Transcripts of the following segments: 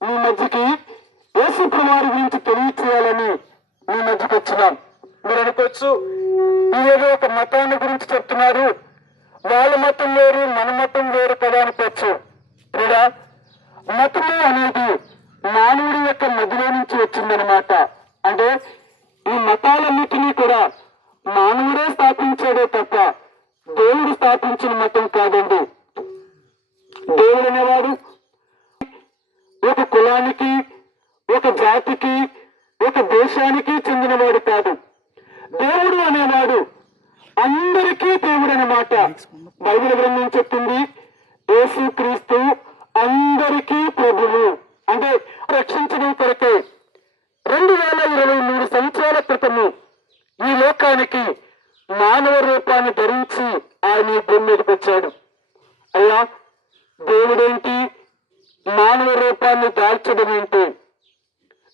మీ మధ్యకి యేసు ప్రభువారి గురించి తెలియచేయాలని మీ మధ్యకి వచ్చినాం. మీరు అనుకోవచ్చు, ఏదో ఒక మతాన్ని గురించి చెప్తున్నారు, వాళ్ళ మతం వేరు మన మతం వేరు కదా అనుకోవచ్చు. లేదా మతము అనేది మానవుడి యొక్క మధ్యలో నుంచి వచ్చిందనమాట. అంటే ఈ మతాలన్నిటినీ కూడా మానవుడే స్థాపించాడే తప్ప దేవుడు స్థాపించిన మతం కాదండి. దేవుడు అనేవాడు ఒక కులానికి, ఒక జాతికి, ఒక దేశానికి చెందినవాడు కాదు. దేవుడు అనేవాడు అందరికీ దేవుడు అన్నమాట. బైబిల్ గ్రంథం చెప్తుంది, యేసు క్రీస్తు అందరికీ ప్రభువు. అంటే రక్షించడం కొరకే 2023 సంవత్సరాల క్రితము ఈ లోకానికి మానవ రూపాన్ని ధరించి ఆయన ఈ భూమి మీదకి వచ్చాడు. అయ్యా, దేవుడేంటి, మానవ రూపాన్ని దాల్చడం ఏంటి?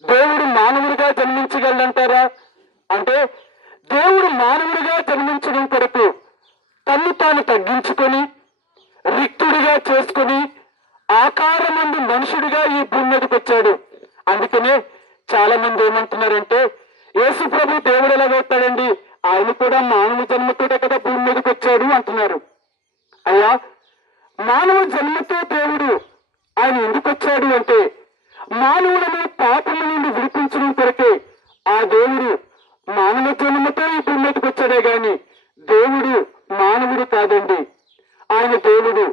దేవుడు మానవుడిగా జన్మించగలంటారా అంటే, దేవుడు మానవుడిగా జన్మించడం కొరకు తన్ను తాను తగ్గించుకొని రిక్తుడిగా చేసుకుని ఆకారమందు మనుషుడిగా ఈ భూమి మీదకి వచ్చాడు. అందుకనే చాలా మంది ఏమంటున్నారంటే, యేసు ప్రభు దేవుడు ఎలాగవుతాడండి, ఆయన కూడా మానవ జన్మతోటే కదా భూమి మీదకి వచ్చాడు అంటున్నారు. అయ్యా, మానవ జన్మతో దేవుడు ఆయన ఎందుకు వచ్చాడు అంటే, మానవులను పాపల నుండి విడిపించడం కొరకే ఆ దేవుడు మానవ జన్మతో ఈ భూమి మీదకి వచ్చాడే గాని దేవుడు మానవుడు కాదండి. ఆయన దేవుడు.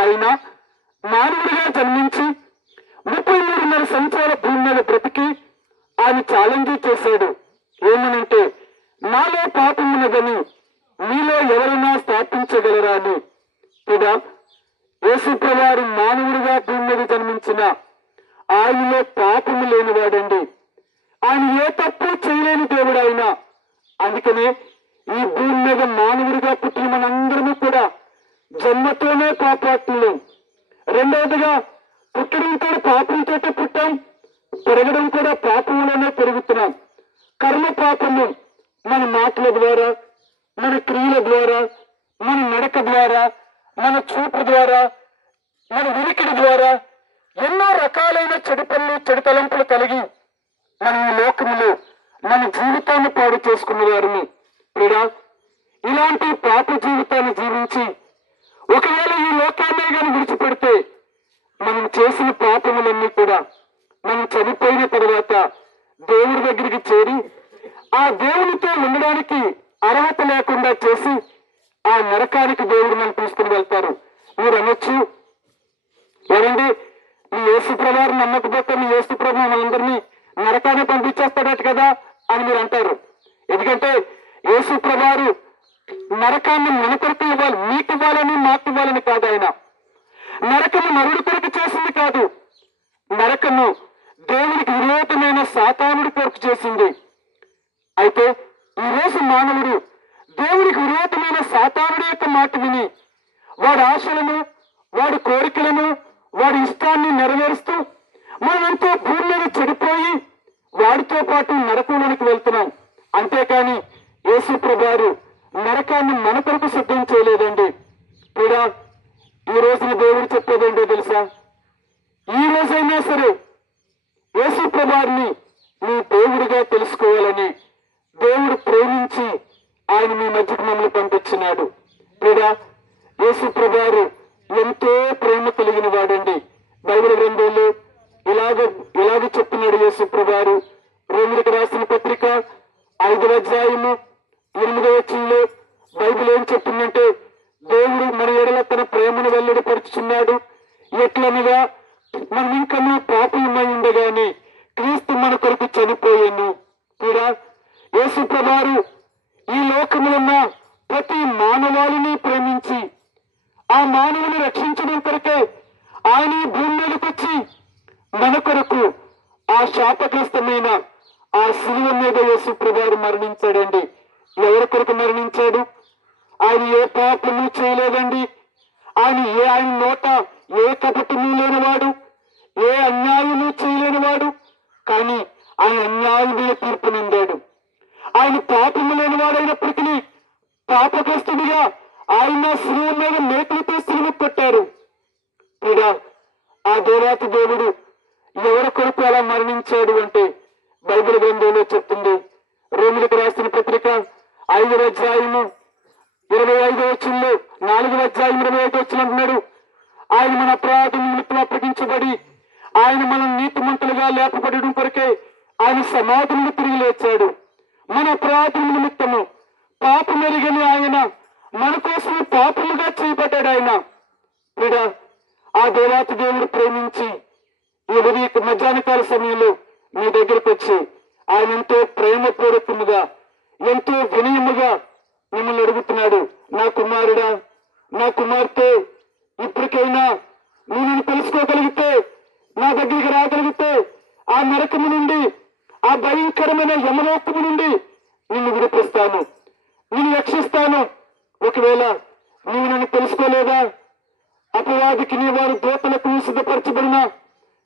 ఆయన మానవుడిగా జన్మించి 33.5 సంవత్సరాల భూమి మీద బ్రతికి ఆయన ఛాలెంజ్ చేశాడు. ఏమనంటే, నాలో పాపం ఉన్నదని మీలో ఎవరైనా స్థాపించగలరా అని. కదా యేసు ప్రభువారు మానవుడిగా భూమి మీద జన్మించిన ఆయనలో పాపము లేనివాడండి. ఆయన ఏ తప్పు చేయలేని దేవుడు ఆయన. అందుకనే ఈ భూమి మీద మానవుడిగా పుట్టిన మనందరము కూడా జన్మతోనే పాపాత్ములు. రెండవదిగా పుట్టడం కూడా పాపంతో పుట్టాం, పెరగడం కూడా పాపంలోనే పెరుగుతున్నాం. కర్మ పాపము మన మాటల ద్వారా, మన క్రియల ద్వారా, మన నడక ద్వారా, మన చూపు ద్వారా, మన వినికిడి ద్వారా ఎన్నో రకాలైన చెడు పనులు, చెడు తలంపులు కలిగి మనం ఈ లోకములో మన జీవితాన్ని పాడు చేసుకున్న వారిని. లేదా ఇలాంటి పాప జీవితాన్ని జీవించి ఒకవేళ ఈ లోకాన్ని కానీ విడిచిపెడితే మనం చేసిన పాపములన్నీ కూడా మనం చనిపోయిన తర్వాత దేవుడి దగ్గరికి చేరి ఆ దేవునితో ఉండడానికి అర్హత లేకుండా చేసి ఆ నరకానికి దేవుడు మనం తీసుకుని వెళ్తారు. మీరు అనొచ్చు, ఏమండి మీ యేసు ప్రభువారు నమ్మకపోతే మీ యేసు ప్రభు మనందరినీ నరకాన్ని పంపించేస్తాడట కదా అని మీరు అంటారు. ఎందుకంటే యేసు ప్రభువారు నరకాన్ని మన కొరకు ఇవ్వాలి, మీకు ఇవ్వాలని మాకు ఇవ్వాలని కాదు. ఆయన నరకము నరుడి కొరకు చేసింది కాదు, నరకము దేవునికి విరోధమైన సాతానుడి కొరకు చేసింది. అయితే ఈరోజు మానవుడు దేవునికి విరోధమైన సాతానుడి యొక్క మాట విని వాడి ఆశలను, వాడి కోరికలను, వాడి ఇష్టాన్ని నెరవేరుస్తూ మనమంతా భూమి మీద చెడిపోయి వాడితో పాటు నరకంలోనికి వెళ్తున్నాం. అంతేకాని యేసు ప్రభువారు నరకాన్ని మన కొరకు సిద్ధం చేయలేదండి. కూడా ఈ రోజున దేవుడు చెప్పేదేంటో తెలుసా? ఈ రోజైనా సరే యేసు ప్రభువారిని మీ దేవుడిగా తెలుసుకోవాలని దేవుడు ప్రేమించి ఆయన మీ మధ్యకు మమ్మల్ని పంపించినాడు. లేదా యేసు ప్రభువారు ఎంతో ప్రేమ కలిగిన వాడండి. బైబిల్ గ్రంథంలో ఇలాగ చెప్తున్నాడు యేసు ప్రభువారు. రోమిలకు రాసిన పత్రిక 5వ అధ్యాయము 8వ వచనంలో బైబిల్ ఏం చెప్తుందంటే, దేవుడు మన ఎడల తన ప్రేమను వెల్లడిపరుచుచున్నాడు. ఎట్లనగా మనం ఇంకనూ పాపమై ఉండగానే క్రీస్తు మన కొరకు చనిపోయాను. కూడా యేసు ప్రభువారు ఈ లోకములో ఉన్న ప్రతి మానవాళిని ప్రేమించి ఆ మానవుని రక్షించడం కొరకే ఆయన ఈ భూమి మీదకి వచ్చి మన కొరకు ఆ శాపగ్రస్తమైన ఆ శిలువ మీద యేసు ప్రభువారు మరణించాడండి. ఎవరి కొరకు మరణించాడు? ఆయన ఏ పాపము చేయలేదండి. ఆయన నోట ఏ కపటము లేనివాడు, ఏ అన్యాయము చేయలేనివాడు. కానీ ఆయన అన్యాయమైన తీర్పు నిందాడు. ఆయన పాపము లేనివాడైనప్పటికీ పాపగ్రస్తుడిగా ఆయన శిలువ మీద మేకులతో శిలువ కొట్టారు. కూడా ఆ దేవాతి దేవుడు ఎవరి కొరకు అలా మరణించాడు అంటే బైబిల్ గ్రంథంలో చెప్తుంది. రోమిలకు రాసిన పత్రిక 5వ అధ్యాయము 25వ వచనంలో 4వ అధ్యాయం 25వ వచనం అంటున్నాడు, ఆయన మన అపరాధం నిమిత్తం అప్పగించబడి ఆయన మనం నీతిమంతులుగా లేపబడడం కొరకే ఆయన సమాధి నుండి తిరిగి లేచాడు. మన అపరాధం నిమిత్తము పాపం ఎరిగని ఆయన మన కోసం పాపముగా చేయబడ్డాడు. ఆయన వీడ ఆ దేవాతి దేవుడు ప్రేమించి ఈ ఉదయ మధ్యాహ్నకాల సమయంలో మీ దగ్గరకు వచ్చి ఆయన ఎంతో ప్రేమపూర్వకముగా ఎంతో వినయముగా మిమ్మల్ని అడుగుతున్నాడు, నా కుమారుడా, నా కుమార్తె, ఇప్పటికైనా నేను తెలుసుకోగలిగితే, నా దగ్గరికి రాగలిగితే ఆ నరకము నుండి, ఆ భయంకరమైన యమలోకము నుండి నిన్ను విడిపిస్తాను, నిన్ను రక్షిస్తాను. ఒకవేళ నీవు నన్ను తెలుసుకోలేదా, అపవాదికి నీ వారు దూతలకు సిద్ధపరచబడిన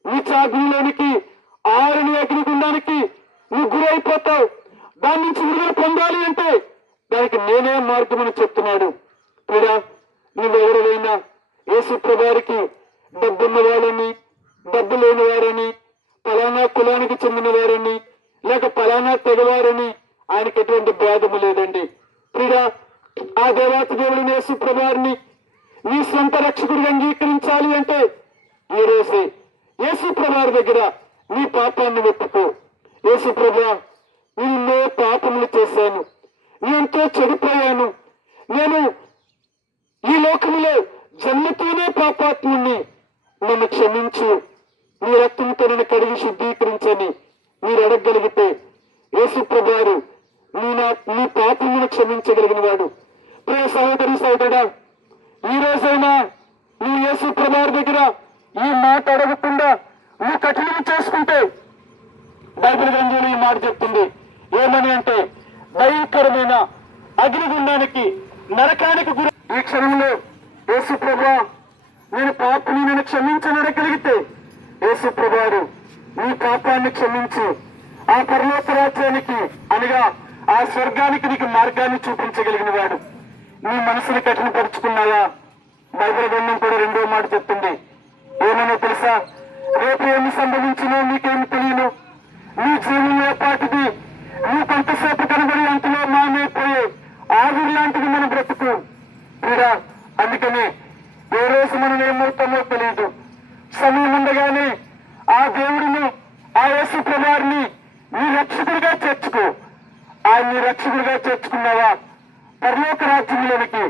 నీచాగ్నిలోనికి ఆరని అగ్నిగుండానికి నువ్వు గురైపోతావు. దాని నుంచి విడుదల పొందాలి అంటే దానికి నేనే మార్గమని చెప్తున్నాడు. కూడా నువ్వెవరైనా యేసు ప్రభువారికి డబ్బున్న వారని, డబ్బు లేని వారని, ఫలానా కులానికి చెందిన వారని, లేక ఫలానా తెగవారని ఆయనకి ఎటువంటి భేదము లేదండి. ప్రియుడా, ఆ దేవాతి దేవుడిని యేసు ప్రభువారిని నీ సొంత రక్షకుడిగా అంగీకరించాలి అంటే ఈ రోజే యేసు ప్రభువారి దగ్గర నీ పాపాన్ని ఒప్పుకో. యేసు ప్రభువా, నేను ఎన్నో పాపములు చేశాను, నేను ఎంతో చెడిపోయాను, నేను ఈ లోకములో జన్మతోనే పాపాత్ముని, నన్ను క్షమించు, నీ రక్తంతో నన్ను కడిగి శుద్ధీకరించని మీరు అడగగలిగితే యేసు ప్రభువారు నీ పాపమును క్షమించగలిగిన వాడు. ప్రియ సహోదరి సహోదరుడా, ఈ రోజైనా నువ్వు యేసు ప్రభువారి దగ్గర ఈ మాట అడగకుండా నువ్వు కఠినం చేసుకుంటే బైబిల్ గ్రంథంలో ఈ మాట చెప్తుంది. ఏమని అంటే, భయంకరమైన అగ్నిగుండానికి, నరకానికి గురి. ఈ క్షణంలో యేసు ప్రభువా, నేను పాపని నేను క్షమించనడగలిగితే యేసు ప్రభువారు నీ పాపాన్ని క్షమించి ఆ పరలోక రాజ్యానికి అనగా ఆ స్వర్గానికి నీకు మార్గాన్ని చూపించగలిగిన వాడు. నీ మనసుని కఠినపరుచుకున్నావా? బైబిల్ గ్రంథం కూడా 2వ మాట చెప్తుంది. ఏమనో తెలుసా? రేపు ఏమి సంభవించినో నీకేమి తెలియను, నీ జీవనం ఏపాటిది, నువ్వు కొంతసేపు కనబడి అంతలో మామైపోయే ఆవిరి లాంటిది మన బ్రతుకు. కూడా అందుకని ఏ రోజు మనం ఏమవుతామో తెలియదు. సమయం ఉండగానే ఆ దేవుడిని, ఆ యేసు ప్రభువారిని నీ రక్షకుడిగా చేర్చుకో. ఆయన్ని రక్షకుడిగా చేర్చుకున్నావా, పరలోక రాజ్యంలోనికి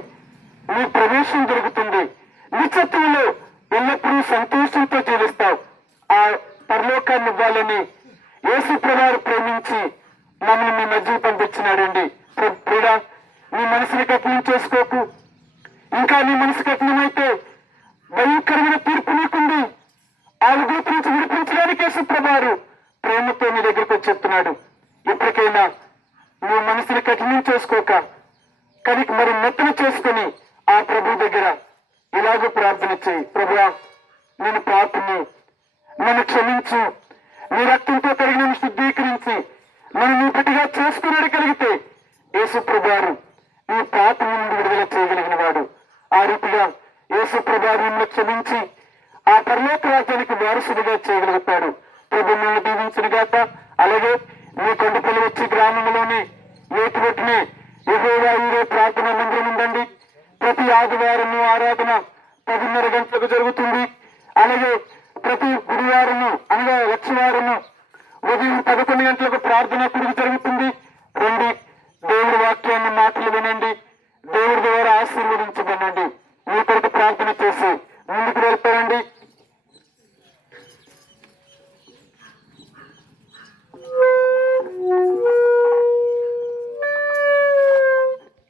నీ ప్రవేశం దొరుకుతుంది. నిత్యత్వంలో ఎల్లప్పుడూ సంతోషంతో జీవిస్తావు. ఆ పరలోకాన్ని ఇవ్వాలని యేసు ప్రభువారు ప్రేమించి మమ్మల్ని మీ మధ్యకు పంపించినాడండి. ప్రియుడా, నీ మనసుని కఠినం చేసుకోకు. ఇంకా నీ మనసు కఠినమైతే భయంకరమైన తీర్పు నీకుంది. ఆ విధి నుంచి విడిపించడానికి యేసు ప్రభువారు ప్రేమతో నీ దగ్గరికి వచ్చి చెప్తున్నాడు. ఇప్పటికైనా నువ్వు మనసుని కఠినం చేసుకోక కానీ మరి మెత్తన చేసుకుని ఆ ప్రభు దగ్గర ఇలాగ ప్రార్థన చేయి. ప్రభువా, నేను పాపిని, నన్ను క్షమించు, నీ రక్తంతో కలిగి నన్ను శుద్ధీకరించి నన్ను నీ బిడ్డగా చేసుకునగలిగితే యేసు ప్రభువారు నీ పాపం నుండి విడుదల చేయగలిగిన వాడు. ఆ రీతిగా యేసు ప్రభువారు నిన్ను క్షమించి ఆ పరలోక రాజ్యానికి వారసుడిగా చేయగలుగుతాడు. ప్రభు నిన్ను దీవించిన గాక. అలాగే మీ కొండపల్లి వచ్చి గ్రామంలోని ఏటివెట్టిని యెహోవా ఈరే ప్రార్థన మందిరం ఉందండి. ప్రతి ఆదివారం ఆరాధన 10:30 గంటలకు జరుగుతుంది. అలాగే ప్రతి గురువారము అనగా లక్షవారము ఉదయం 11 గంటలకు ప్రార్థన కుడికి జరుగుతుంది. రండి, దేవుడి వాక్యాన్ని మాటలు వినండి, దేవుడి ద్వారా ఆశీర్వదించబడండి. మీ కొరకు ప్రార్థన చేసి ముందుకు వెళ్తారండి.